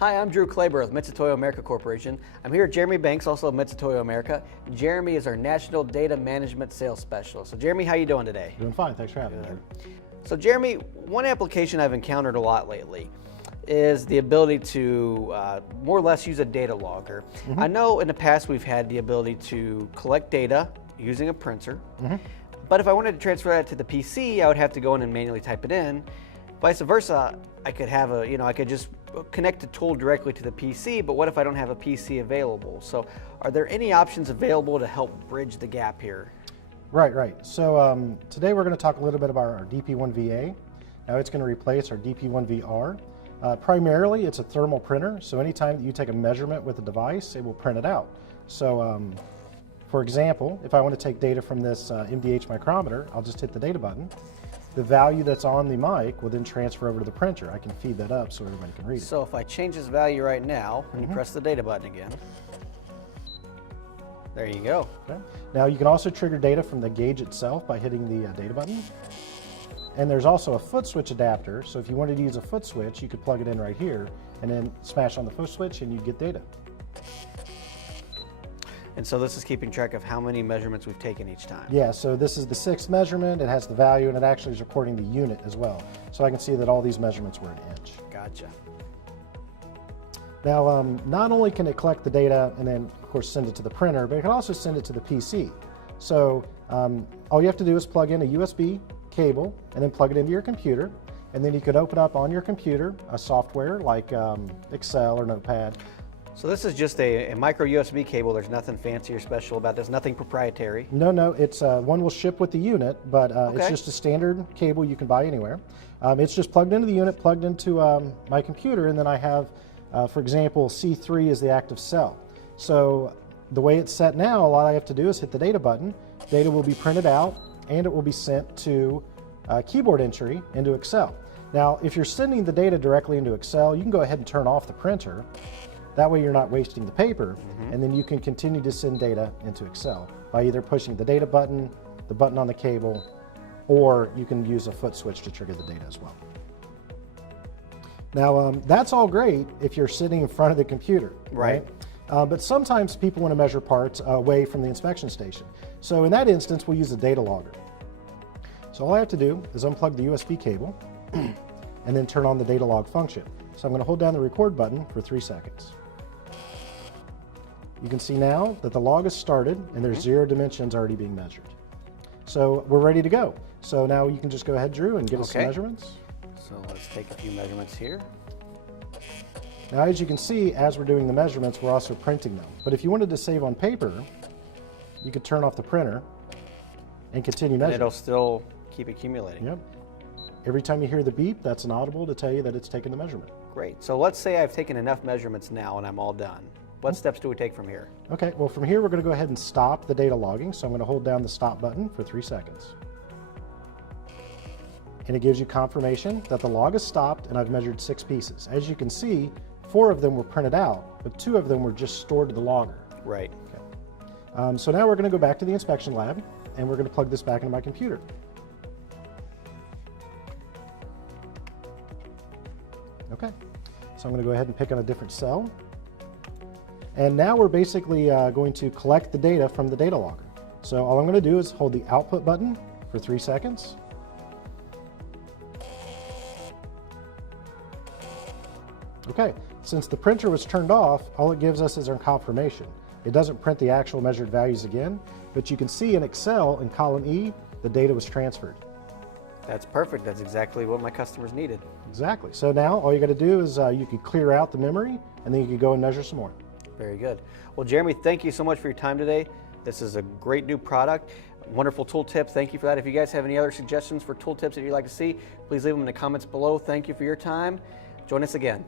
Hi, I'm Drew Klaber with Mitsui America Corporation. I'm here with Jeremy Banks, also of Mitsui America. Jeremy is our National Data Management Sales Specialist. So Jeremy, how you doing today? Doing fine, thanks for having me. So Jeremy, one application I've encountered a lot lately is the ability to more or less use a data logger. I know in the past we've had the ability to collect data using a printer, but if I wanted to transfer that to the PC, I would have to go in and manually type it in. Vice versa, I could have I could just connect the tool directly to the PC, but what if I don't have a PC available? So are there any options available to help bridge the gap here? Right. So today we're going to talk a little bit about our DP1VA. Now it's going to replace our DP1VR. Primarily it's a thermal printer, so anytime that you take a measurement with a device, it will print it out. So for example, if I want to take data from this MDH micrometer, I'll just hit the data button. The value that's on the mic will then transfer over to the printer. I can feed that up so everybody can read it. So if I change this value right now, and you press the data button again, there you go. Okay. Now you can also trigger data from the gauge itself by hitting the data button. And there's also a foot switch adapter, so if you wanted to use a foot switch, you could plug it in right here and then smash on the foot switch and you get data. And so this is keeping track of how many measurements we've taken each time. Yeah, so this is the 6th measurement, it has the value, and it actually is recording the unit as well. So I can see that all these measurements were an inch. Gotcha. Now, not only can it collect the data and then, of course, send it to the printer, but it can also send it to the PC. So all you have to do is plug in a USB cable and then plug it into your computer, and then you could open up on your computer a software like Excel or Notepad. So this is just a micro USB cable. There's nothing fancy or special about this, nothing proprietary. No, it's one will ship with the unit, but it's just a standard cable you can buy anywhere. It's just plugged into the unit, plugged into my computer, and then I have, for example, C3 is the active cell. So the way it's set now, all I have to do is hit the data button. Data will be printed out, and it will be sent to keyboard entry into Excel. Now, if you're sending the data directly into Excel, you can go ahead and turn off the printer. That way you're not wasting the paper, and then you can continue to send data into Excel by either pushing the data button, the button on the cable, or you can use a foot switch to trigger the data as well. Now, that's all great if you're sitting in front of the computer, right? But sometimes people want to measure parts away from the inspection station. So in that instance, we'll use a data logger. So all I have to do is unplug the USB cable and then turn on the data log function. So I'm going to hold down the record button for 3 seconds. You can see now that the log has started and there's 0 dimensions already being measured. So we're ready to go. So now you can just go ahead, Drew, and give us some measurements. So let's take a few measurements here. Now, as you can see, as we're doing the measurements, we're also printing them. But if you wanted to save on paper, you could turn off the printer and continue measuring. And it'll still keep accumulating. Yep. Every time you hear the beep, that's an audible to tell you that it's taken the measurement. Great. So let's say I've taken enough measurements now and I'm all done. What steps do we take from here? Okay, well from here we're going to go ahead and stop the data logging. So I'm going to hold down the stop button for 3 seconds. And it gives you confirmation that the log is stopped and I've measured 6 pieces. As you can see, 4 of them were printed out, but 2 of them were just stored to the logger. Right. Okay. So now we're going to go back to the inspection lab and we're going to plug this back into my computer. Okay, so I'm going to go ahead and pick on a different cell. And now we're basically going to collect the data from the data logger. So all I'm going to do is hold the output button for 3 seconds. Okay, since the printer was turned off, all it gives us is our confirmation. It doesn't print the actual measured values again, but you can see in Excel in column E, the data was transferred. That's perfect. That's exactly what my customers needed. Exactly. So now all you got to do is you can clear out the memory and then you can go and measure some more. Very good. Well, Jeremy, thank you so much for your time today. This is a great new product. Wonderful tool tips. Thank you for that. If you guys have any other suggestions for tool tips that you'd like to see, please leave them in the comments below. Thank you for your time. Join us again.